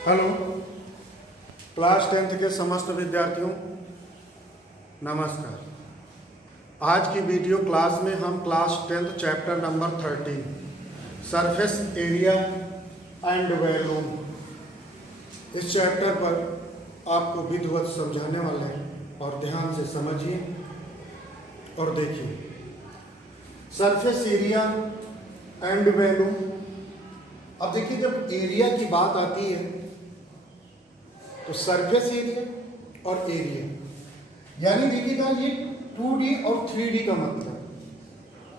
Hello class 10th के समस्त विद्यार्थियों, नमस्कार। आज की वीडियो क्लास में हम class 10th chapter number 13 surface area and volume इस चैप्टर पर आपको विधिवत समझाने वाले हैं और ध्यान से समझिए और देखिए। Surface area and volume. अब देखिए, जब एरिया की बात आती है तो सरफेस एरिया और एरिया, यानी देखिएगा ये 2D और 3D का मतलब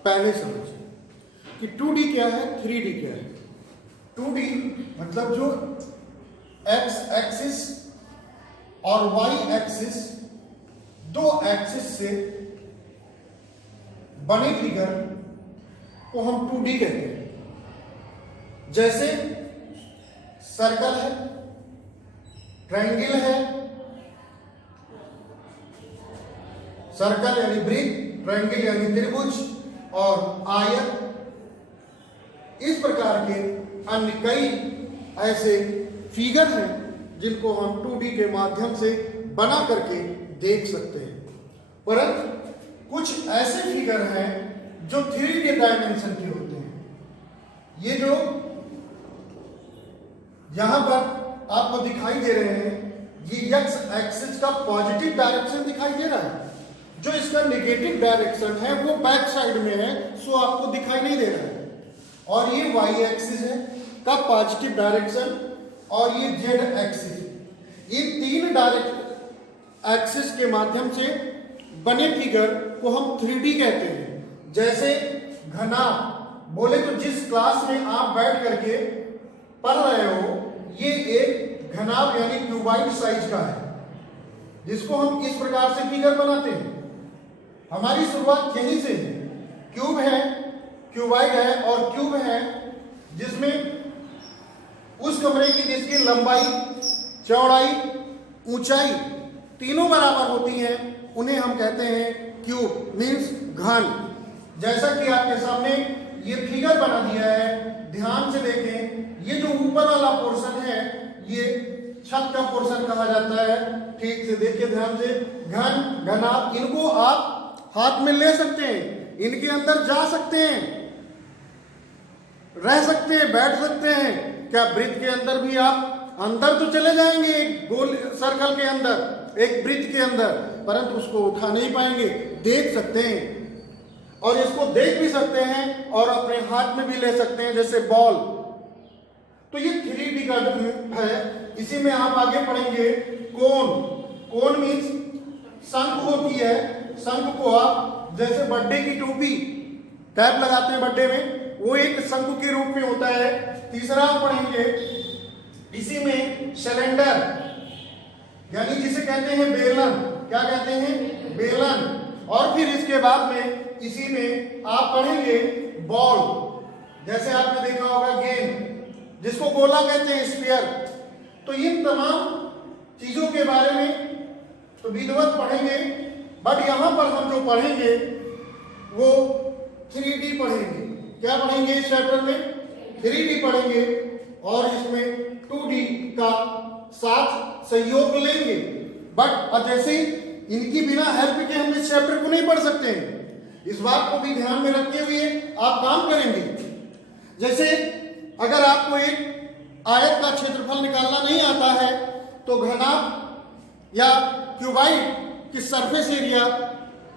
पहले समझिए कि 2D क्या है, 3D क्या है। 2D मतलब जो x एक्सिस और y एक्सिस, दो एक्सिस से बने फिगर को हम 2D कहते हैं। जैसे सर्कल है, ट्रायंगल है, सर्कल यानी वृत्त, ट्रायंगल यानी त्रिभुज और आयत। इस प्रकार के अन्य कई ऐसे फिगर हैं जिनको हम 2D के माध्यम से बना करके देख सकते हैं। परंतु कुछ ऐसे फिगर हैं जो 3D डायमेंशन के होते हैं। ये जो यहां पर आपको दिखाई दे रहे हैं, ये एक्स एक्सिस का पॉजिटिव डायरेक्शन दिखाई दे रहा है। जो इसका नेगेटिव डायरेक्शन है वो बैक साइड में है, सो आपको दिखाई नहीं दे रहा है। और ये वाई एक्सिस है का पॉजिटिव डायरेक्शन और ये जेड एक्सिस। इन तीन डायरेक्ट एक्सिस के माध्यम से बने फिगर को हम 3D कहते हैं। जैसे घना बोले तो जिस क्लास में आप बैठ करके पढ़ रहे हो, ये एक घनाभ यानी क्यूबाइड साइज का है, जिसको हम इस प्रकार से फिगर बनाते हैं। हमारी शुरुआत यहीं से है। क्यूब है, क्यूबाइड है और क्यूब है जिसमें उस कमरे की जिसकी लंबाई, चौड़ाई, ऊंचाई तीनों बराबर होती हैं, उन्हें हम कहते हैं क्यूब, मीन्स घन। जैसा कि आपके सामने ये फिगर बना दिया है, ध्यान से देखें। ये जो ऊपर वाला पोर्शन है ये छत का पोर्शन कहा जाता है। ठीक से देखिए ध्यान से। घन, घनाभ, इनको आप हाथ में ले सकते हैं, इनके अंदर जा सकते हैं, रह सकते हैं, बैठ सकते हैं। क्या वृत्त के अंदर भी आप अंदर तो चले जाएंगे, एक गोल सर्कल के अंदर, एक वृत्त के अंदर, परंतु उसको उठा नहीं पाएंगे। देख सकते हैं और इसको देख भी सकते हैं और अपने हाथ में भी ले सकते हैं, जैसे बॉल। तो ये 3D का है। इसी में आप आगे पढ़ेंगे कोन। कोन मीन्स शंख होती है। शंख को आप जैसे बर्थडे की टोपी, कैप लगाते हैं बर्थडे में, वो एक शंख के रूप में होता है। तीसरा आप पढ़ेंगे इसी में सिलेंडर, यानी जिसे कहते हैं बेलन। क्या कहते हैं? बेलन। और फिर इसके बाद में इसी में आप पढ़ेंगे बॉल, जैसे आपने देखा होगा गेंद, जिसको गोला कहते हैं, स्फीयर। तो इन तमाम चीजों के बारे में तो विधिवत पढ़ेंगे, बट यहां पर हम जो पढ़ेंगे वो 3D पढ़ेंगे। क्या पढ़ेंगे इस चैप्टर में? 3D पढ़ेंगे और इसमें 2D का साथ सहयोग लेंगे। बट जैसे इनकी बिना हेल्प के हम इस चैप्टर को नहीं पढ़ सकते हैं। इस बात को भी ध्यान में रखते हुए आप काम करेंगे। जैसे अगर आपको एक आयत का क्षेत्रफल निकालना नहीं आता है तो घनाभ या क्यूबाइड की सरफेस एरिया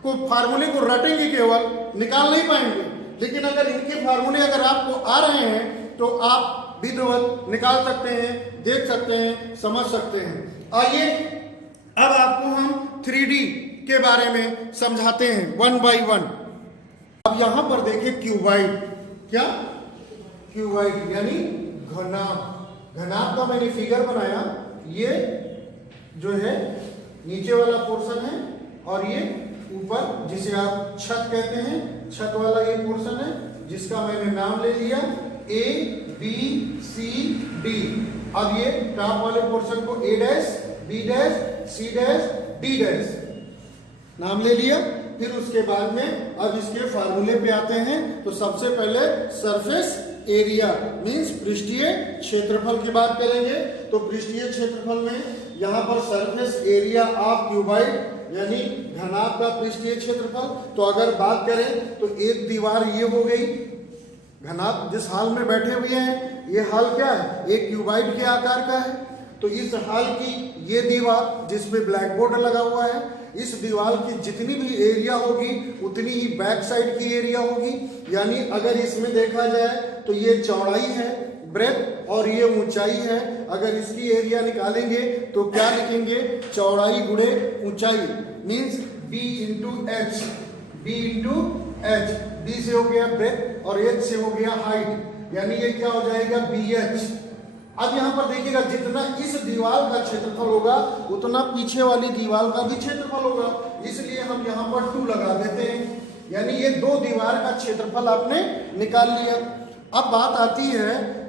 को फार्मूले को रटेंगे, केवल निकाल नहीं पाएंगे। लेकिन अगर इनके फार्मूले अगर आपको आ रहे हैं तो आप विधिवत निकाल सकते हैं, देख सकते हैं, समझ सकते हैं। आइए अब आपको हम 3D के बारे में समझाते हैं 1 by 1। अब यहां पर देखिए क्यूबाइड। क्या? क्यूबाइड यानी घनाभ। घनाभ का मैंने फिगर बनाया। ये जो है नीचे वाला पोर्शन है और ये ऊपर, जिसे आप छत कहते हैं, छत वाला ये पोर्शन है, जिसका मैंने नाम ले लिया A B C D। अब ये टॉप वाले पोर्शन को A dash, B dash, C dash, D dash नाम ले लिया। फिर उसके बाद में अब इसके फार्मूले पे आते हैं। तो सबसे पहले सरफेस एरिया मीन्स पृष्ठीय क्षेत्रफल की बात करेंगे। तो पृष्ठीय क्षेत्रफल में यहाँ पर सरफेस एरिया ऑफ क्यूबॉइड यानी घनाभ का पृष्ठीय क्षेत्रफल। तो अगर बात करें तो एक दीवार ये हो गई, घनाभ जिस हाल में बैठे हुए हैं ये हाल क्या है, एक क्यूबॉइड के आकार का है। तो इस हाल की ये दीवार जिसमें ब्लैक बोर्ड लगा हुआ है, इस दीवार की जितनी भी एरिया होगी उतनी ही बैक साइड की एरिया होगी। यानी अगर इसमें देखा जाए तो ये चौड़ाई है ब्रेथ और ये ऊंचाई है। अगर इसकी एरिया निकालेंगे तो क्या लिखेंगे, चौड़ाई गुणे ऊंचाई means b into H, b into H, b से हो गया ब्रेथ और h से हो गया हाइट, यानी ये क्या हो जाएगा bh। अब यहाँ पर देखिएगा जितना इस दीवार का क्षेत्रफल होगा उतना पीछे वाली दीवार का भी क्षेत्रफल होगा, इसलिए हम यहाँ पर 2 लगा देते हैं। यानी ये 2 दीवार का क्षेत्रफल आपने निकाल लिया। अब बात आती है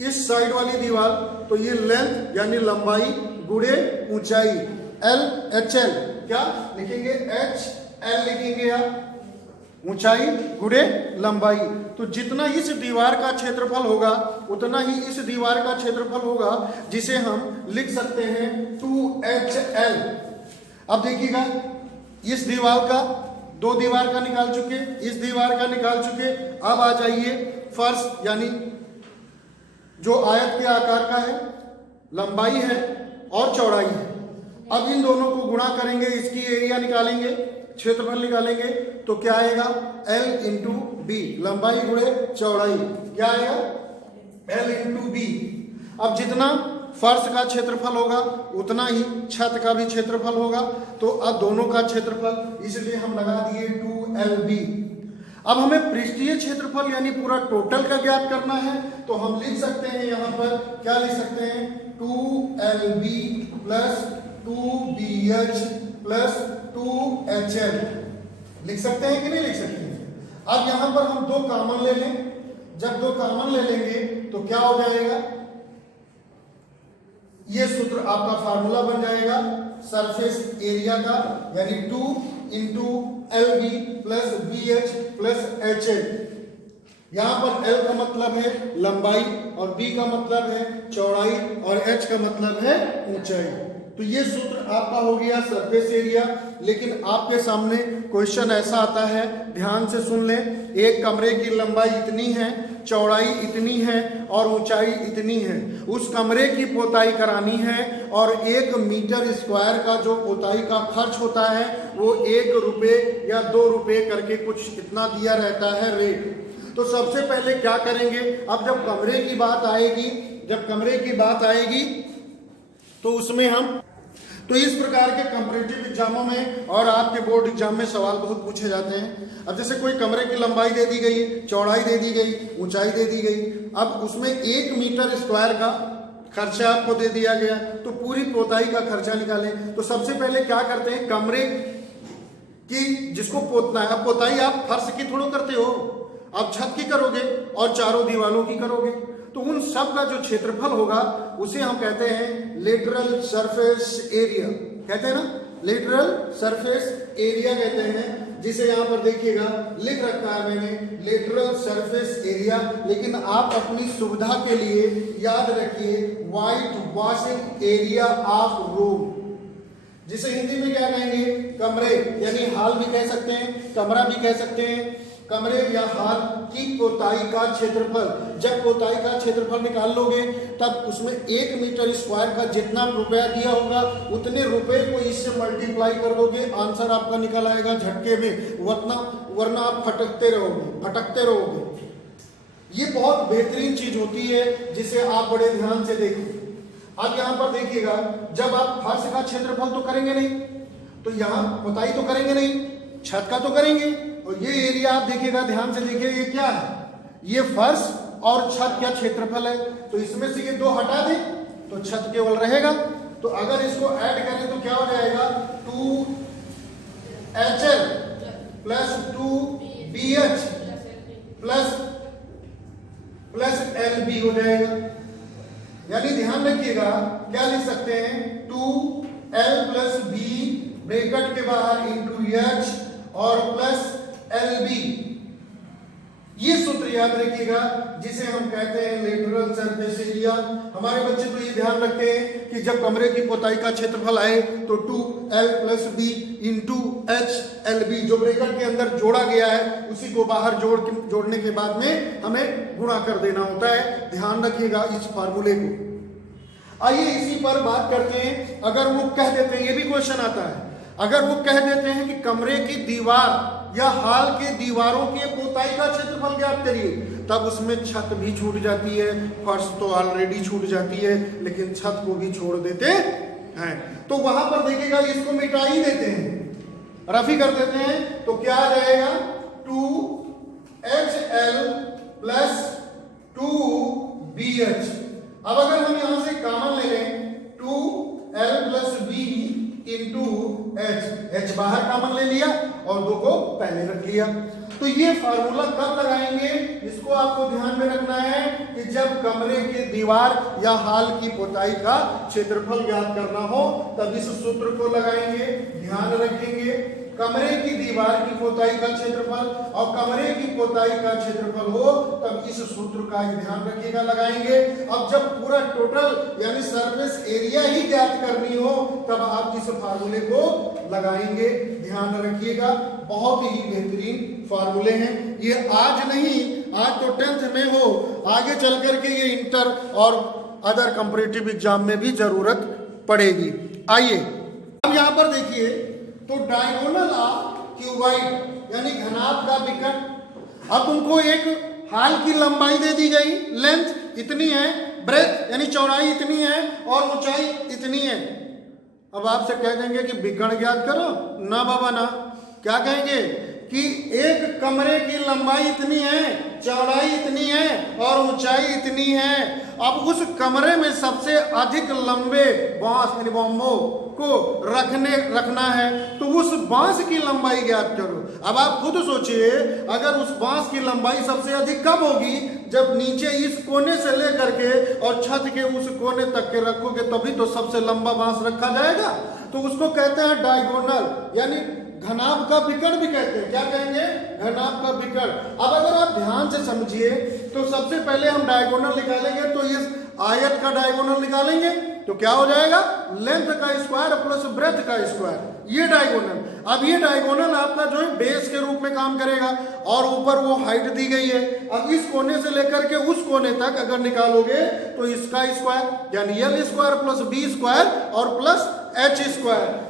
इस साइड वाली दीवार, तो ये लेंथ यानी लंबाई गुणे ऊंचाई LHL, क्या लिखेंगे HL लिखेंगे आप, ऊंचाई गुणे लंबाई। तो जितना इस दीवार का क्षेत्रफल होगा उतना ही इस दीवार का क्षेत्रफल होगा, जिसे हम लिख सकते हैं 2HL। अब देखिएगा इस दीवार का 2 दीवार का निकाल चुके, इस दीवार का निकाल चुके। अब आ जाइए फर्श यानी जो आयत के आकार का है, लंबाई है और चौड़ाई है। अब इन दोनों को गुणा करेंगे, इसकी एरिया निकालेंगे, क्षेत्रफल निकालेंगे, तो क्या आएगा L इंटू बी, लंबाई गुणे चौड़ाई, क्या आएगा L इंटू बी। अब जितना फर्श का क्षेत्रफल होगा उतना ही छत का भी क्षेत्रफल होगा। तो अब दोनों का क्षेत्रफल, इसलिए हम लगा दिए 2LB। अब हमें पृष्ठीय क्षेत्रफल यानी पूरा टोटल का ज्ञात करना है, तो हम लिख सकते हैं यहाँ पर, क्या लिख सकते हैं 2LB plus 2BH plus 2HL, लिख सकते हैं कि नहीं लिख सकते हैं। अब यहाँ पर हम 2 कॉमन ले लें, जब 2 कॉमन ले लेंगे तो क्या हो जाएगा, ये सूत्र आपका फार्मूला बन जाएगा सरफेस एरिया का, यानी 2 into LB plus BH plus HL। यहां पर L का मतलब है लंबाई और B का मतलब है चौड़ाई और H का मतलब है ऊंचाई। तो ये सूत्र आपका हो गया सरफेस एरिया। लेकिन आपके सामने क्वेश्चन ऐसा आता है, ध्यान से सुन लें, एक कमरे की लंबाई इतनी है, चौड़ाई इतनी है और ऊंचाई इतनी है। उस कमरे की पोताई करानी है और 1 मीटर स्क्वायर का जो पोताई का खर्च होता है वो 1 रुपये या 2 रुपये करके कुछ इतना दिया रहता है रेट। तो सबसे पहले क्या करेंगे, अब जब कमरे की बात आएगी तो उसमें हम, तो इस प्रकार के कंपैरेटिव एग्जामों में और आपके बोर्ड एग्जाम में सवाल बहुत पूछे जाते हैं। अब जैसे कोई कमरे की लंबाई दे दी गई, चौड़ाई दे दी गई, ऊंचाई दे दी गई, अब उसमें 1 मीटर स्क्वायर का खर्चा आपको दे दिया गया, तो पूरी पोताई का खर्चा निकालें। तो सबसे पहले क्या करते हैं, कमरे की जिसको पोतना है, अब पोताई आप फर्श की थोड़ा करते हो, आप छत की करोगे और चारों दीवारों की करोगे, तो उन सब का जो क्षेत्रफल होगा उसे हम कहते हैं लेटरल सरफेस एरिया, कहते हैं ना, लेटरल सरफेस एरिया कहते हैं, जिसे यहाँ पर देखिएगा लिख रखा है मैंने लेटरल सरफेस एरिया। लेकिन आप अपनी सुविधा के लिए याद रखिए white washing area of room, जिसे हिंदी में क्या कहेंगे, कमरे यानी हॉल भी कह सकते हैं, कमरा भी कह सकते हैं। कमरे या हॉल की पोताई का क्षेत्रफल, जब पोताई का क्षेत्रफल निकाल लोगे तब उसमें 1 मीटर स्क्वायर का जितना रुपया दिया होगा उतने रुपए को इससे मल्टीप्लाई कर दोगे, आंसर आपका निकल आएगा झटके में, वरना आप भटकते रहोगे। ये बहुत बेहतरीन चीज होती है जिसे आप बड़े ध्यान से देखो। अब यहाँ पर देखिएगा, जब आप फर्श का क्षेत्रफल तो करेंगे नहीं, तो यहाँ पोताई तो करेंगे नहीं, छत का तो करेंगे, और ये एरिया आप देखिएगा, ध्यान से देखिए, ये क्या है, ये फर्श और छत का क्षेत्रफल है। तो इसमें से ये 2 हटा दें तो छत केवल रहेगा। तो अगर इसको ऐड करें तो क्या हो जाएगा, 2HL plus 2BH plus LB हो जाएगा। यानी ध्यान रखिएगा, क्या लिख सकते हैं, 2L प्लस B ब्रैकेट के बाहर इंटू H और प्लस LB, ये सूत्र याद रखिएगा जिसे हम कहते हैं लेटरल सरफेस एरिया। हमारे बच्चे तो ये ध्यान रखते हैं कि जब कमरे की पोताई का क्षेत्रफल आए तो 2L + B × HLB जो ब्रैकेट के अंदर जोड़ा गया है उसी को बाहर जोड़ने के बाद में हमें गुणा कर देना होता है। ध्यान रखिएगा इस फार्मूले को। आइए इसी पर बात करते हैं। अगर वो कह देते हैं, ये भी क्वेश्चन आता है, अगर वो कह देते हैं कि कमरे की दीवार या हाल के दीवारों के पोताई का क्षेत्रफल ज्ञात करिए, तब उसमें छत भी छूट जाती है, फर्श तो ऑलरेडी छूट जाती है, लेकिन छत को भी छोड़ देते हैं। तो वहां पर देखिएगा इसको मिटा ही देते हैं, रफी कर देते हैं, तो क्या आ जाएगा 2HL + 2BH। अब अगर हम यहां से कॉमन ले लें 2L + B × H बाहर कॉमन ले लिया और 2 को पहले रख लिया। तो ये फार्मूला कब लगाएंगे, इसको आपको ध्यान में रखना है कि जब कमरे के दीवार या हाल की पोताई का क्षेत्रफल ज्ञात करना हो तब इस सूत्र को लगाएंगे। ध्यान रखेंगे कमरे की दीवार की पोताई का क्षेत्रफल और कमरे की पोताई का क्षेत्रफल हो तब इस सूत्र का ध्यान रखिएगा, लगाएंगे। अब जब पूरा टोटल यानी सरफेस एरिया ही ज्ञात करनी हो तब आप इस फार्मूले को लगाएंगे। ध्यान रखिएगा, बहुत ही बेहतरीन फार्मूले हैं ये। आज नहीं, आज तो 10th में हो, आगे चल करके ये इंटर और अदर कंपैरेटिव एग्जाम में भी जरूरत पड़ेगी। आइए अब यहां पर देखिए, तो डायगोनल ऑफ क्यूबॉइड यानी घनाभ का विकर्ण। अब तुमको एक हाल की लंबाई दे दी गई, लेंथ इतनी है, ब्रेथ यानी चौड़ाई इतनी है और ऊंचाई इतनी है। अब आपसे कह देंगे कि विकर्ण ज्ञात करो, ना बाबा ना। क्या कहेंगे कि एक कमरे की लंबाई इतनी है, चौड़ाई इतनी है और ऊंचाई इतनी है। अब उस कमरे में सबसे अधिक लंबे बांस यानी बॉम्बो को रखना है, तो उस बांस की लंबाई ज्ञात करो। अब आप खुद सोचिए, अगर उस बांस की लंबाई सबसे अधिक कब होगी, जब नीचे इस कोने से लेकर के और छत के उस कोने तक के रखोगे, तभी तो सबसे लंबा बांस रखा जाएगा। तो उसको कहते हैं डायगोनल यानी घनाभ का विकर्ण भी कहते हैं। क्या कहेंगे, घनाभ का विकर्ण। अब अगर आप ध्यान से समझिए तो सबसे पहले हम डायगोनल निकालेंगे, तो इस आयत का डायगोनल निकालेंगे तो क्या हो जाएगा, लेंथ का स्क्वायर प्लस ब्रेथ का स्क्वायर, ये डायगोनल। अब ये डायगोनल आपका जो है बेस के रूप में काम करेगा और ऊपर वो हाइट दी गई है। अब इस कोने से लेकर के उस कोने तक अगर निकालोगे तो इसका स्क्वायर यानी L² + B² और प्लस H²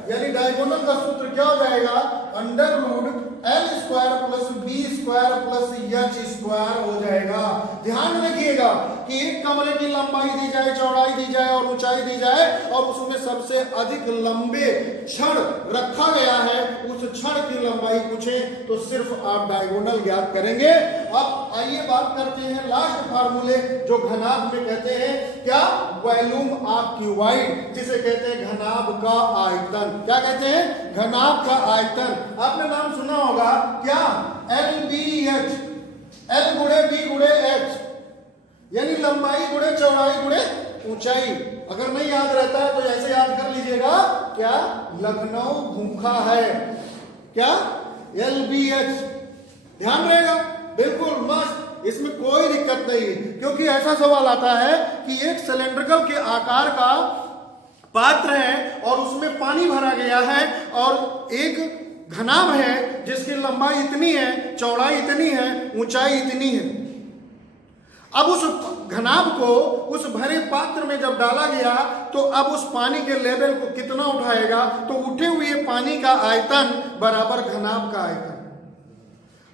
यानी डायगोनल का सूत्र क्या हो जाएगा, √L² + B² + H² हो जाएगा। ध्यान रखिएगा कि एक कमरे की लंबाई दी जाए, चौड़ाई दी जाए और ऊंचाई दी जाए और उसमें सबसे अधिक लंबे क्षण रखा गया है, उस क्षण की लंबाई पूछे तो सिर्फ आप डायगोनल ज्ञात करेंगे। अब आइए बात करते हैं लास्ट फार्मूले जो घनाभ में कहते हैं, क्या, वॉल्यूम ऑफ क्यूबॉइड, जिसे कहते हैं घनाभ का आयतन। क्या कहते हैं, घनाभ का आयतन। आपने नाम सुना होगा क्या, LBH, L × B × H यानी लंबाई गुणे चौड़ाई गुणे ऊंचाई। अगर नहीं याद रहता है तो ऐसे याद कर लीजिएगा, क्या, लखनऊ भूखा है, क्या, LBH। ध्यान रहेगा, बिल्कुल मस्त, इसमें कोई दिक्कत नहीं। क्योंकि ऐसा सवाल आता है कि एक सिलेंड्रिकल के आकार का पात्र है और उसमें पानी भरा गया है और एक घनाभ है जिसकी लंबाई इतनी है, चौड़ाई इतनी है, ऊंचाई इतनी है। अब उस घनाभ को उस भरे पात्र में जब डाला गया तो अब उस पानी के लेवल को कितना उठाएगा, तो उठे हुए पानी का आयतन बराबर घनाभ का आयतन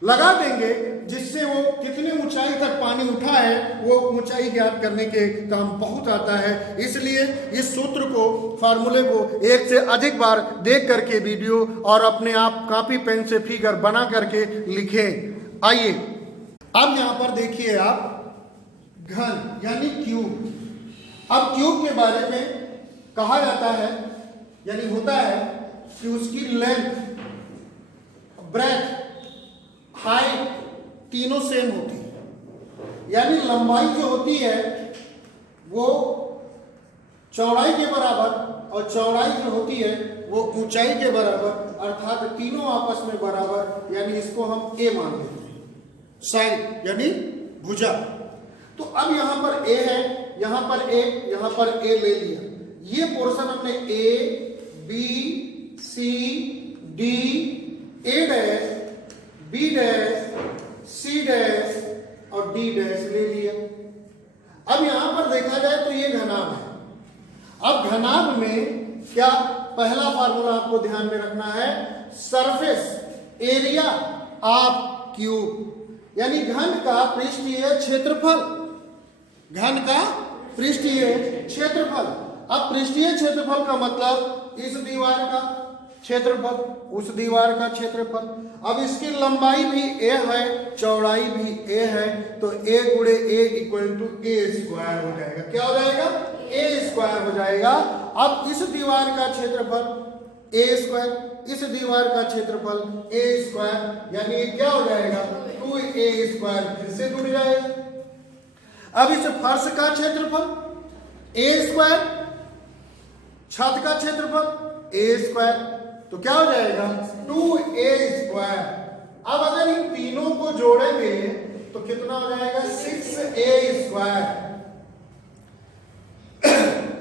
लगा देंगे, जिससे वो कितनी ऊंचाई तक पानी उठा है वो ऊंचाई ज्ञात करने के काम बहुत आता है। इसलिए इस सूत्र को, फार्मूले को एक से अधिक बार देख करके वीडियो और अपने आप कॉपी पेन से फिगर बना करके लिखें। आइए अब यहां पर देखिए आप घन यानी क्यूब। अब क्यूब के बारे में कहा जाता है यानी होता है कि उसकी लेंथ, ब्रेथ, हाइट तीनों सेम होती है। यानी लंबाई जो होती है वो चौड़ाई के बराबर और चौड़ाई जो होती है वो ऊंचाई के बराबर, अर्थात तीनों आपस में बराबर, यानी इसको हम A मान लेते हैं। साइड यानी भुजा। तो अब यहां पर ए है, यहां पर ए, यहां पर ए ले लिया। ये पोर्शन हमने A B C D, A dash B dash C dash और डी डैश ले लिया। अब यहां पर देखा जाए तो ये घनाभ है। अब घनाभ में क्या पहला फार्मूला आपको ध्यान में रखना है, सरफेस एरिया ऑफ क्यूब यानी घन का पृष्ठीय क्षेत्रफल, घन का पृष्ठीय क्षेत्रफल। अब पृष्ठीय क्षेत्रफल का मतलब इस दीवार का क्षेत्रफल, उस दीवार का क्षेत्रफल। अब इसकी लंबाई भी ए है, चौड़ाई भी ए है, तो ए गुणे ए इक्वल टू ए स्क्वायर हो जाएगा। क्या हो जाएगा? ए स्क्वायर हो जाएगा। अब इस दीवार का क्षेत्रफल ए स्क्वायर, इस दीवार का क्षेत्रफल ए स्क्वायर, यानी ये क्या हो जाएगा? 2a स्क्वायर फिर से जुड़ जाएगा। अब इस फर्श का क्षेत्रफल ए स्क्वायर, छत का क्षेत्रफल ए स्क्वायर, तो क्या हो जाएगा? 2a square. अब अगर इन तीनों को जोड़ेंगे तो कितना हो जाएगा? 6a square.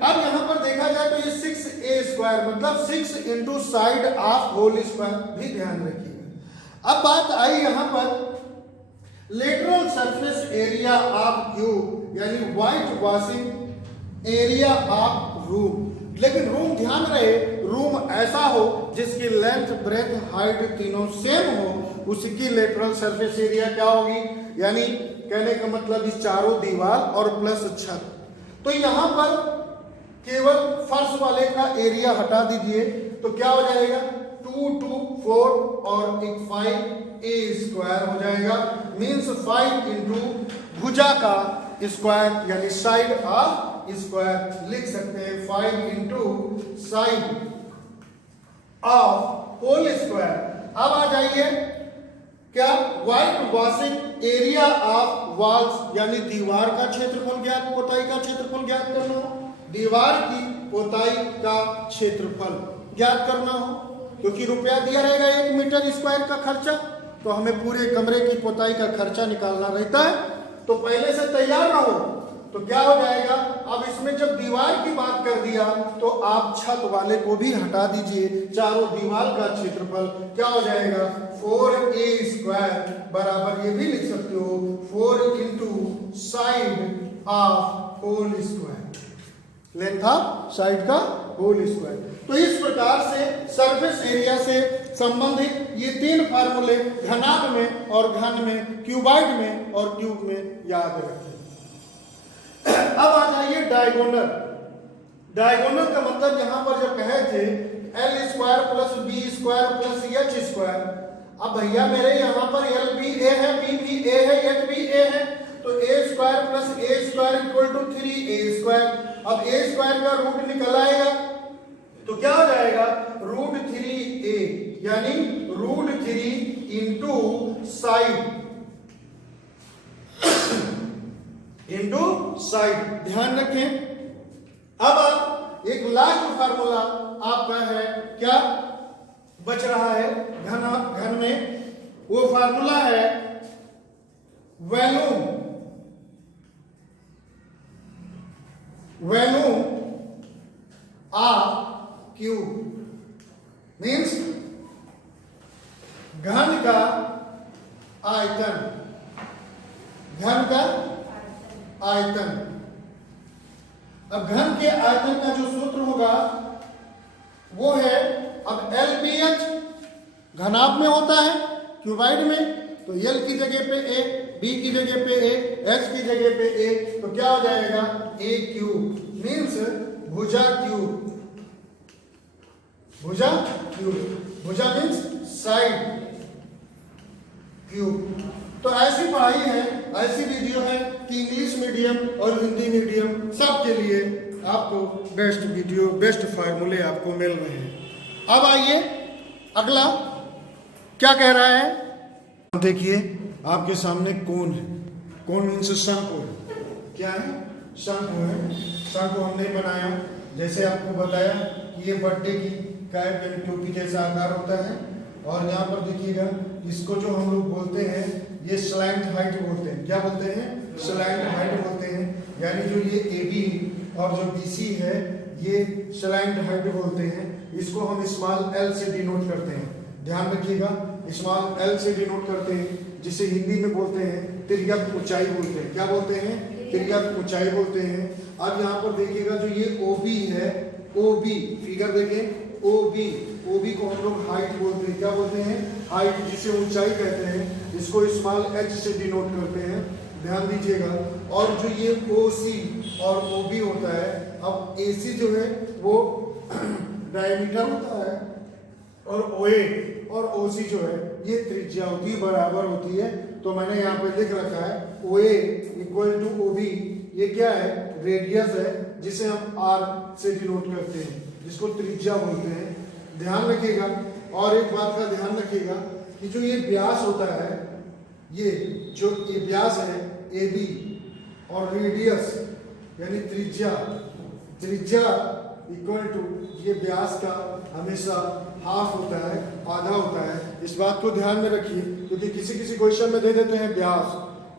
अब यहां पर देखा जाए तो ये 6a स्क्वायर मतलब 6 into side of whole square, भी ध्यान रखिएगा। अब बात आई यहां पर lateral surface area of cube यानी white washing area of room. लेकिन रूम ध्यान रहे, रूम ऐसा हो जिसकी लेंथ ब्रेथ हाइट तीनों सेम हो, उसकी लेटरल सरफेस एरिया क्या होगी? यानी कहने का मतलब इस चारों दीवार और प्लस छत। तो यहां पर केवल फर्श वाले का एरिया हटा दीजिए तो क्या हो जाएगा? 2 2 4 और एक 5a स्क्वायर हो जाएगा। मीन्स 5 इंटू भुजा का स्क्वायर यानी साइड ऑफ स्क्वायर लिख सकते हैं। 5 into side of whole square. अब आ जाइए क्या? White washing area of walls यानी दीवार का क्षेत्रफल ज्ञात, पोताई का क्षेत्रफल ज्ञात करना हो, दीवार की पोताई का क्षेत्रफल ज्ञात करना हो, क्योंकि रुपया दिया रहेगा 1 मीटर स्क्वायर का खर्चा, तो हमें पूरे कमरे की पोताई का खर्चा निकालना रहता है। तो पहले से तैयार रहो तो क्या हो जाएगा? अब इसमें जब दीवार की बात कर दिया तो आप छत वाले को भी हटा दीजिए। चारों दीवार का क्षेत्रफल क्या हो जाएगा? 4a स्क्वायर बराबर ये भी लिख सकते हो 4 into side of whole square, length of side का होल स्क्वायर। तो इस प्रकार से सरफेस एरिया से संबंधित ये 3 फार्मूले घनाभ में और घन में, क्यूबॉइड में और क्यूब में याद रखें। अब आ जाइए डायगोनल। डायगोनल का मतलब यहां पर जब कहे थे L square plus B square plus H square, अब भैया मेरे यहां पर एल भी ए है, बी भी ए है, एच भी ए है, तो A square plus A square equal to 3a square. अब ए स्क्वायर का रूट निकल आएगा तो क्या हो जाएगा? रूट 3a यानी root 3 into side into side, ध्यान रखें। अब एक लास्ट फार्मूला आपका है, क्या बच रहा है घन में? वो फार्मूला है वॉल्यूम ऑफ क्यूब। मीन्स घन का आयतन, घन का आयतन। अब घन के आयतन का जो सूत्र होगा वो है, अब LBH घनाभ में होता है, क्यूबाइड में, तो L की जगह पे A, B की जगह पे A, H की जगह पे A, तो क्या हो जाएगा? A cube. मीन्स भुजा क्यूब, भुजा क्यूब, भुजा मीन्स साइड क्यूब। तो ऐसी पढ़ाई है, ऐसी वीडियो है कि इंग्लिश मीडियम और हिंदी मीडियम सबके लिए आपको बेस्ट वीडियो, बेस्ट फार्मूले आपको मिल रहे हैं। अब आइए अगला क्या कह रहा है? देखिए आपके सामने कौन है, कौन मीन्स शंकु है। क्या है? शंकु है। शंकु हमने बनाया, जैसे आपको बताया कि ये बर्थडे की कैप यानी टोपी जैसा आकार होता है। और यहाँ पर देखिएगा इसको जो हम लोग बोलते हैं ये स्लैंट हाइट बोलते हैं। क्या बोलते हैं? स्लैंट हाइट बोलते हैं। यानी जो ये AB और जो BC है ये स्लैंट हाइट बोलते हैं। इसको हम स्मॉल l से डिनोट करते हैं। ध्यान रखिएगा, स्मॉल l से डिनोट करते हैं, जिसे हिंदी में बोलते हैं तिर्यक ऊंचाई बोलते हैं। क्या बोलते हैं? तिर्यक ऊंचाई बोलते हैं। अब यहाँ पर देखिएगा जो ये OB है, OB फिगर देखें, OB को हम लोग हाइट बोलते हैं। क्या बोलते हैं? हाइट, जिसे ऊंचाई कहते हैं। इसको स्मॉल h से डिनोट करते हैं। ध्यान दीजिएगा। और जो ये OC और OB होता है, अब AC जो है वो डायमीटर होता है और OA और OC जो है ये त्रिज्या होती है, बराबर होती है। तो मैंने यहाँ पे लिख रखा है OA इक्वल टू OB, ये क्या है? रेडियस है, जिसे हम R से डिनोट करते हैं, जिसको त्रिज्या बोलते हैं। ध्यान रखिएगा। और एक बात का ध्यान रखिएगा कि जो ये व्यास होता है, ये जो ये व्यास है AB और रेडियस यानी त्रिज्या इक्वल टू ये व्यास का हमेशा हाफ होता है, आधा होता है। इस बात को ध्यान में रखिए, क्योंकि किसी क्वेश्चन में दे देते हैं व्यास,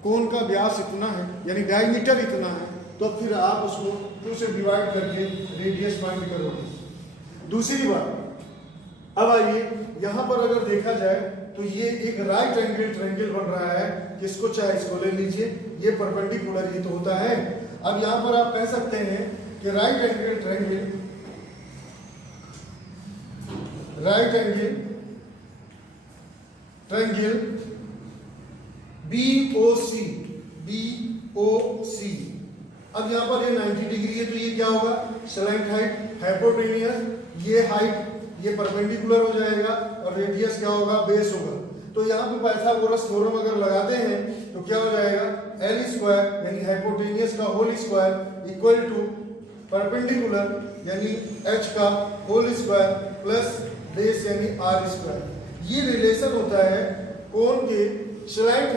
कोण का व्यास इतना है यानी डायमीटर इतना है, तो फिर आप उसको 2 से डिवाइड करके रेडियस फाइंड करोगे। दूसरी बात, अब आइए यहाँ पर अगर देखा जाए तो ये एक राइट एंगल ट्रायंगल बन रहा है। किसको चाहे इसको ले लीजिए, ये परपेंडिकुलर ही तो होता है। अब यहाँ पर आप कह सकते हैं कि राइट एंगल ट्रायंगल BOC। अब यहाँ पर ये 90 डिग्री है, तो ये क्या होगा? Slant height. हाइपोटेनियस ये हाइट ये परपेंडिकुलर हो जाएगा और रेडियस क्या होगा? बेस होगा। तो यहाँ पे पाइथागोरस थ्योरम अगर लगाते हैं तो क्या हो जाएगा? L स्क्वायर यानी हाइपोटेनियस का whole square equal to perpendicular यानी H का होल स्क्वायर प्लस बेस यानी R स्क्वायर। ये रिलेशन होता है कोण के स्लैंट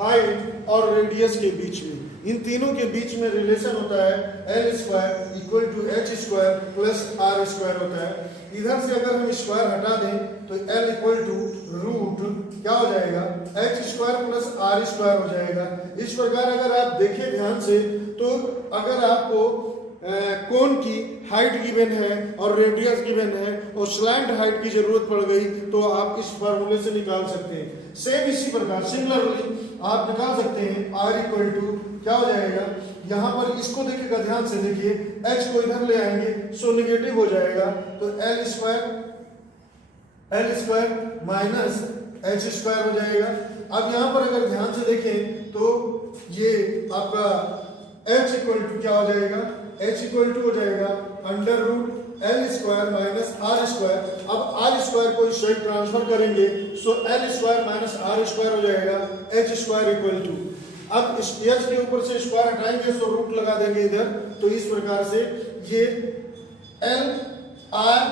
हाइट और रेडियस के बीच में। इन तीनों के बीच में रिलेशन होता है L square equal to H square plus R square होता है। इधर से अगर हम स्क्वायर हटा दें तो L इक्वल टू रूट क्या हो जाएगा? H square plus R square हो जाएगा। इस प्रकार अगर आप देखें ध्यान से, तो अगर आपको कोण की हाइट गिवन है और रेडियस गिवन है और स्लैंट हाइट की जरूरत पड़ गई, तो आप इस फार्मूले से निकाल सकते हैं। सेम इसी प्रकार सिमिलरली आप निकाल सकते हैं R इक्वल टू क्या हो जाएगा? यहाँ पर इसको देखिएगा, ध्यान से देखिए, H को इधर ले आएंगे सो नेगेटिव हो जाएगा, तो L square minus H square हो जाएगा। अब यहाँ पर अगर ध्यान से देखें तो ये आपका H इक्वल टू क्या हो जाएगा? H इक्वल टू हो जाएगा under root L square minus R square. अब R स्क्वायर को इस साइड ट्रांसफर करेंगे, so L square minus R square हो जाएगा H स्क्वायर इक्वल टू। अब इस H के ऊपर से स्क्वायर हटाएंगे सो रूट लगा देंगे इधर। तो इस प्रकार से ये L, R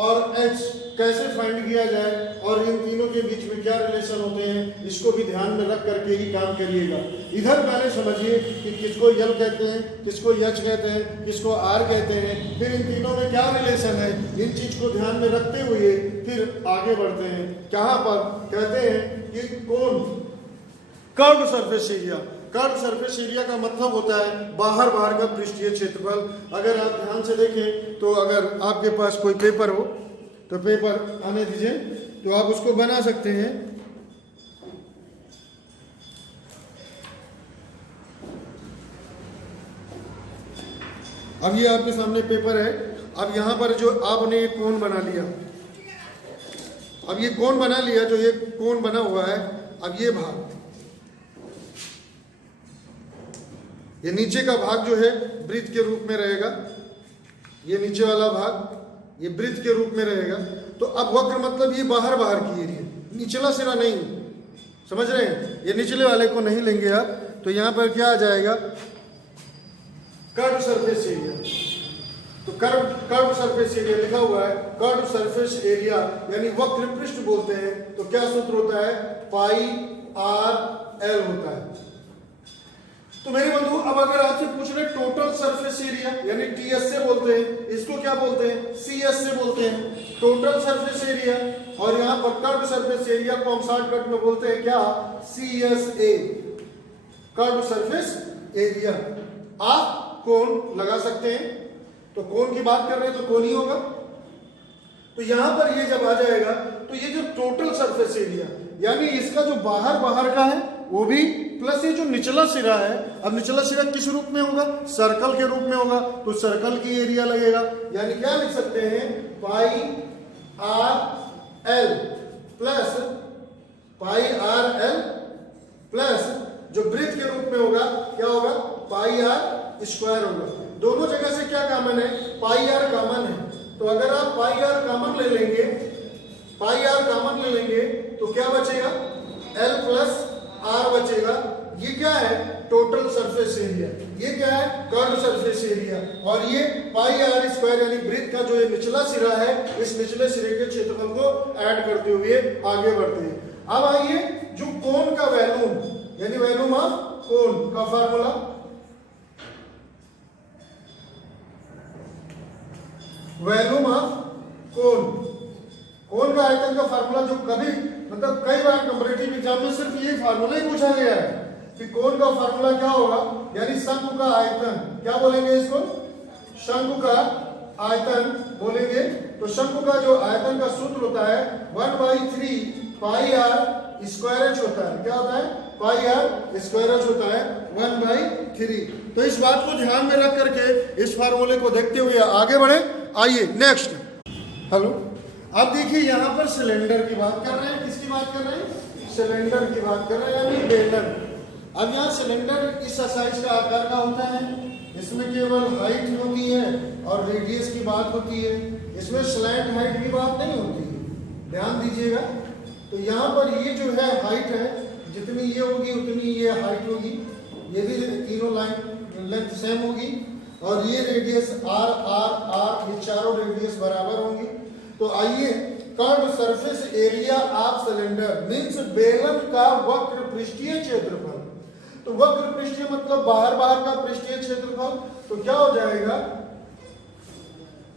और H कैसे फाइंड किया जाए और इन तीनों के बीच में क्या रिलेशन होते हैं, इसको भी ध्यान में रख करके ही काम करिएगा। इधर पहले समझिए कि किसको L कहते हैं, किसको H कहते हैं, किसको R कहते हैं, फिर इन तीनों में क्या रिलेशन है, इन चीज को ध्यान में रखते हुए फिर आगे बढ़ते हैं। कहाँ पर कहते हैं कि कोण curved surface area. Curved surface area का मतलब होता है बाहर का पृष्ठीय क्षेत्रफल। अगर आप ध्यान से देखें तो अगर आपके पास कोई पेपर हो तो पेपर आने दीजिए, तो आप उसको बना सकते हैं। अब ये आपके सामने पेपर है। अब यहाँ पर जो आपने एक कोण बना लिया, अब ये कोण बना लिया, जो ये कोण बना हुआ है, अब ये भाग, ये नीचे का भाग जो है वृत्त के रूप में रहेगा, ये नीचे वाला भाग ये वृत्त के रूप में रहेगा। तो अब वक्र मतलब ये बाहर की एरिया, निचला सिरा नहीं, समझ रहे हैं? ये निचले वाले को नहीं लेंगे आप। तो यहाँ पर क्या आ जाएगा? Curve surface area. तो कर्व सरफेस एरिया लिखा हुआ है, कर्व सरफेस एरिया यानी वक्र पृष्ठ बोलते हैं। तो क्या सूत्र होता है? पाई आर एल होता है। तो मेरे बंधु, अब अगर आपसे पूछ रहे टोटल सरफेस एरिया यानी टीएस से बोलते हैं, इसको क्या बोलते हैं? सीएस से बोलते हैं। टोटल सरफेस एरिया और यहाँ पर कर्व सरफेस एरिया को हम शॉर्टकट में बोलते हैं क्या, CSA, कर्व सरफेस एरिया। आप कोण लगा सकते हैं, तो कोण की बात कर रहे हैं तो कोण ही होगा। तो यहां पर ये जब आ जाएगा तो ये जो टोटल सरफेस एरिया यानी इसका जो बाहर का है वो भी प्लस ये जो निचला सिरा है, अब निचला सिरा किस रूप में होगा, सर्कल के रूप में होगा, तो सर्कल की एरिया लगेगा। यानी क्या लिख सकते हैं, pi R L plus pi R L plus जो वृत्त के रूप में होगा क्या होगा, पाई आर स्क्वायर होगा। दोनों जगह से क्या कॉमन है, पाई आर कॉमन है। तो अगर आप पाई आर कॉमन ले लेंगे, पाई आर कॉमन ले लेंगे तो क्या बचेगा, एल प्लस आर बचेगा। ये क्या है, टोटल सरफेस एरिया, ये क्या है, कर्व सरफेस एरिया। और ये पाई आर स्क्वायर यानी वृत्त का जो ये निचला सिरा है, इस निचले सिरे के क्षेत्रफल को ऐड करते हुए आगे बढ़ते हैं। अब आइए जो कोण का वैल्यूम यानी वैल्यूम ऑफ कोण का फार्मूला, वैल्यूम ऑफ कोण, कोण का आयतन का फार्मूला जो कभी मतलब कई बार कंपैरेटिव एग्जाम में सिर्फ ये फार्मूला ही पूछा गया है कि कोण का फार्मूला क्या होगा, यानी शंकु का आयतन, क्या बोलेंगे इसको, शंकु का आयतन बोलेंगे। तो शंकु का जो आयतन का सूत्र होता है 1/3 पाई आर स्क्वायर एच होता है। क्या होता है, पाई आर स्क्वायर एच होता है 1/3। तो इस बात को ध्यान में रख करके इस फार्मूले को देखते हुए आगे बढ़े। आइए नेक्स्ट, हेलो, अब देखिए यहाँ पर सिलेंडर की बात कर रहे हैं, किसकी बात कर रहे हैं, सिलेंडर की बात कर रहे हैं यानी बेलन। अब यहाँ सिलेंडर इस साइज का आकार का होता है, इसमें केवल हाइट होती है और रेडियस की बात होती है, इसमें स्लैंट हाइट की बात नहीं होती है, ध्यान दीजिएगा। तो यहाँ पर ये जो है हाइट है, जितनी ये होगी उतनी ये हाइट होगी, ये भी तीनों लाइन लेंथ सेम होगी, और ये रेडियस आर आर आर, ये चारों रेडियस बराबर होंगी। तो आइए, curve surface area of cylinder means बेलन का वक्र पृष्ठीय क्षेत्रफल। तो वक्र पृष्ठीय मतलब बाहर का पृष्ठीय क्षेत्रफल, तो क्या हो जाएगा,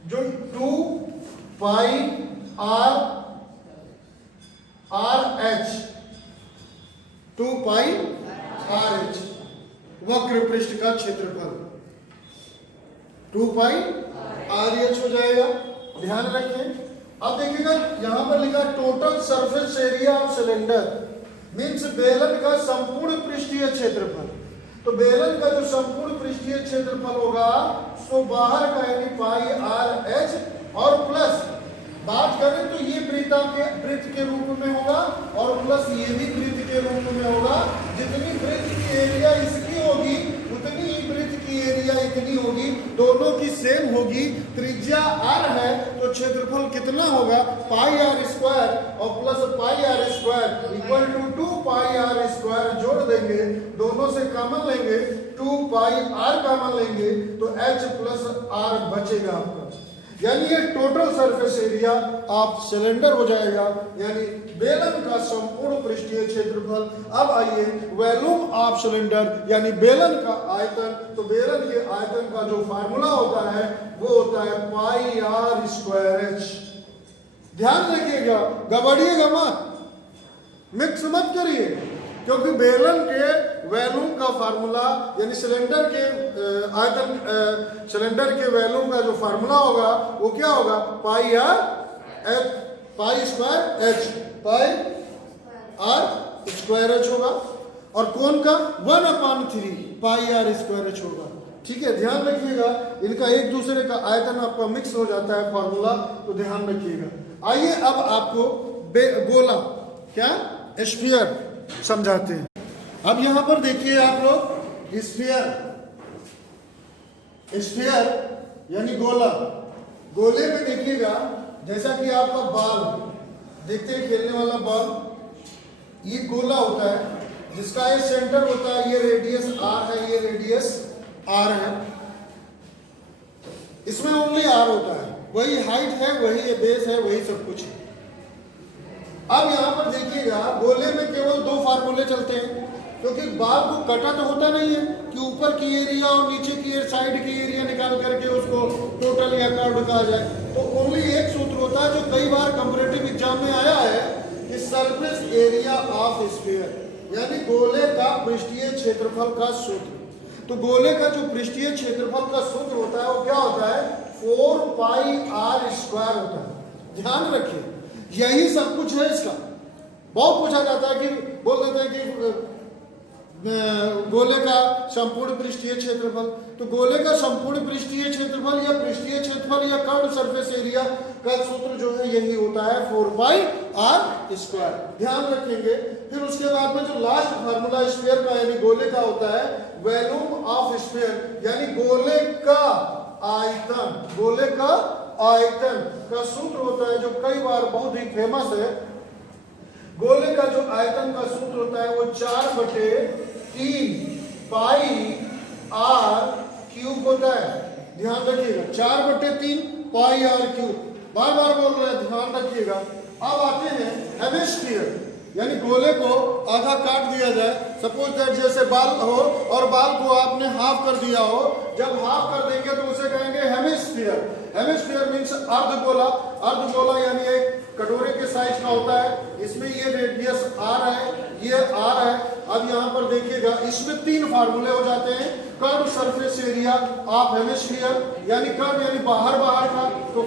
जो 2 pi R R H, 2 pi R H वक्र पृष्ठ का क्षेत्रफल 2 पाई आर एच हो जाएगा, ध्यान रखें। अब देखिएगा यहां पर लिखा total surface area of cylinder means बेलन का संपूर्ण पृष्ठीय क्षेत्रफल। तो बेलन का जो संपूर्ण पृष्ठीय क्षेत्रफल होगा सो बाहर का यानी पाई आर एच और प्लस बात करें तो ये वृत्त के रूप में होगा और प्लस ये भी वृत्त के रूप में होगा। जितनी वृत्त की एरिया इसकी होगी उतनी ही वृत्त की एरिया इतनी होगी, दोनों की सेम होगी। त्रिज्या आर है तो क्षेत्रफल कितना होगा, पाई आर स्क्वायर और plus pi R square equal to 2 pi R square जोड़ देंगे, दोनों से कॉमन लेंगे, 2 पाई आर कॉमन लेंगे तो एच प्लस आर बचेगा आपका, यानी ये total surface area of cylinder हो जाएगा, यानी बेलन का संपूर्ण पृष्ठीय क्षेत्रफल। अब आइए वॉल्यूम ऑफ सिलेंडर यानी बेलन का आयतन। तो बेलन के आयतन का जो फार्मूला होता है वो होता है पाई आर स्क्वायर एच। ध्यान रखिएगा, गड़बड़िएगा मत, मिक्स मत करिए, क्योंकि बेलन के वॉल्यूम का फार्मूला यानी सिलेंडर के आयतन, सिलेंडर के वॉल्यूम का जो फार्मूला होगा वो क्या होगा, pi R H, pi square H, pi R square H होगा, और कोण का 1/3 पाई आर स्क्वायर एच होगा। ठीक है, ध्यान रखिएगा, इनका एक दूसरे का आयतन आपका मिक्स हो जाता है फार्मूला, तो ध्यान रखिएगा। आइए अब आपको गोला क्या स्फीयर समझाते हैं। अब यहां पर देखिए आप लोग स्फीयर, स्फीयर यानी गोला, गोले में देखिएगा जैसा कि आपका बॉल देखते हैं, खेलने वाला बॉल, ये गोला होता है जिसका ये सेंटर होता है, ये रेडियस आर है, ये रेडियस आर है, इसमें ओनली आर होता है, वही हाइट है, वही ये बेस है, वही सब कुछ है। अब यहां पर देखिएगा गोले में केवल 2 फार्मूले चलते हैं, क्योंकि बाल को कटा तो होता नहीं है, कि ऊपर की एरिया और नीचे की साइड की एरिया निकाल करके उसको टोटल या कर्व कहा जाए। तो ओनली एक सूत्र होता है जो कई बार कंपैरेटिव एग्जाम में आया है कि सरफेस एरिया ऑफ स्फीयर, यानी गोले का पृष्ठीय क्षेत्रफल का सूत्र। तो गोले का जो पृष्ठीय क्षेत्रफल का सूत्र होता है वो क्या होता है, 4 पाई r स्क्वायर होता है। ध्यान रखिए, यही सब कुछ है इसका। बहुत पूछा जाता है कि बोल देते हैं कि गोले का संपूर्ण पृष्ठीय क्षेत्रफल, तो गोले का संपूर्ण पृष्ठीय क्षेत्रफल या पृष्ठीय क्षेत्रफल या कर्व सरफेस एरिया का सूत्र जो है यही होता है 4 पाई r स्क्वायर। ध्यान रखेंगे। फिर उसके बाद में जो लास्ट फार्मूला स्फीयर का यानी गोले का होता है वॉल्यूम ऑफ स्फीयर, यानी गोले का आयतन। गोले का आयतन का सूत्र होता है जो कई बार बहुत ही फेमस है। गोले का जो आयतन का सूत्र होता है वो 4/3 पाई r क्यूब होता है। ध्यान रखिएगा, 4/3 पाई r क्यूब। बार बार बोल रहे हैं, ध्यान रखिएगा। अब आते हैं हेमिस्फीयर, यानी गोले को आधा काट दिया जाए। सपोज दैट जैसे बाल हो और बाल को आपने हाफ कर दिया हो, जब हाफ कर देंगे तो उसे कहेंगे हेमिस्फीयर। हेमिस्फीयर मीन्स अर्धगोला। अर्धगोला यानी एक कटोरे के साइज का होता है। इसमें ये रेडियस r है, ये r है। अब यहाँ पर देखिएगा, इसमें 3 फार्मूले हो जाते हैं। Curve surface area of hemisphere, यानी कर्व यानी बाहर बाहर का, तो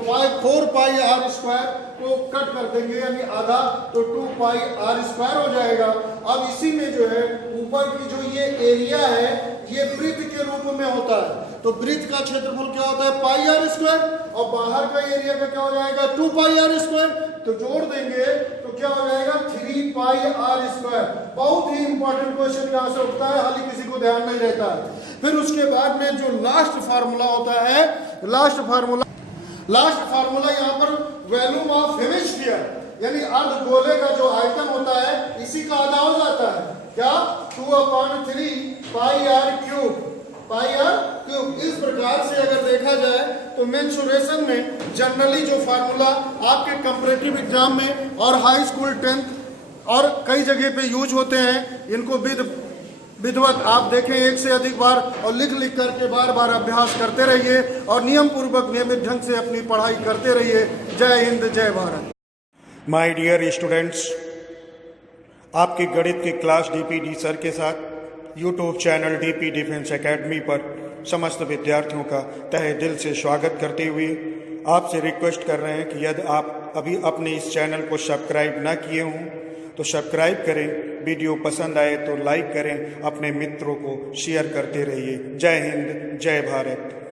4 पाई r स्क्वायर को कट कर देंगे यानी आधा, तो 2 पाई r स्क्वायर हो जाएगा। अब इसी में जो है ऊपर की जो ये एरिया है ये वृत्त के रूप में होता है। तो वृत्त का क्षेत्रफल क्या होता है, पाई r स्क्वायर, और बाहर का एरिया का क्या हो जाएगा, 2 पाई r स्क्वायर। तो जोड़ देंगे तो क्या हो जाएगा, 3 पाई r स्क्वायर। बहुत ही इंपॉर्टेंट क्वेश्चन यहाँ से उठता है, हालांकि किसी को ध्यान नहीं रहता है। फिर उसके बाद में जो लास्ट फार्मूला होता है, लास्ट फार्मूला यहाँ पर वॉल्यूम ऑफ हेमिस्फीयर, यानी अर्धगोले का जो आयतन होता है इसी का आधा हो जाता है। क्या, 2/3 पाई r क्यूब। पाई r क्यूब। इस प्रकार से अगर देखा जाए तो मेंसुरेशन में जनरली जो फार्मूला आपके कंपैरेटिव एग्जाम में और हाई स्कूल 10th और कई जगह पे यूज होते हैं, इनको विधिवत आप देखें एक से अधिक बार और लिख लिख करके बार बार अभ्यास करते रहिए और नियम पूर्वक नियमित ढंग से अपनी पढ़ाई करते रहिए। जय हिंद, जय भारत। माय डियर स्टूडेंट्स, आपके गणित की क्लास डीपीडी सर के साथ YouTube channel DP defence academy पर समस्त विद्यार्थियों का तहे दिल से स्वागत करते हुए आपसे रिक्वेस्ट कर रहे हैं कि यदि आप अभी अपने इस चैनल को सब्सक्राइब ना किए हों तो सब्सक्राइब करें। वीडियो पसंद आए तो लाइक करें, अपने मित्रों को शेयर करते रहिए। जय हिंद, जय भारत।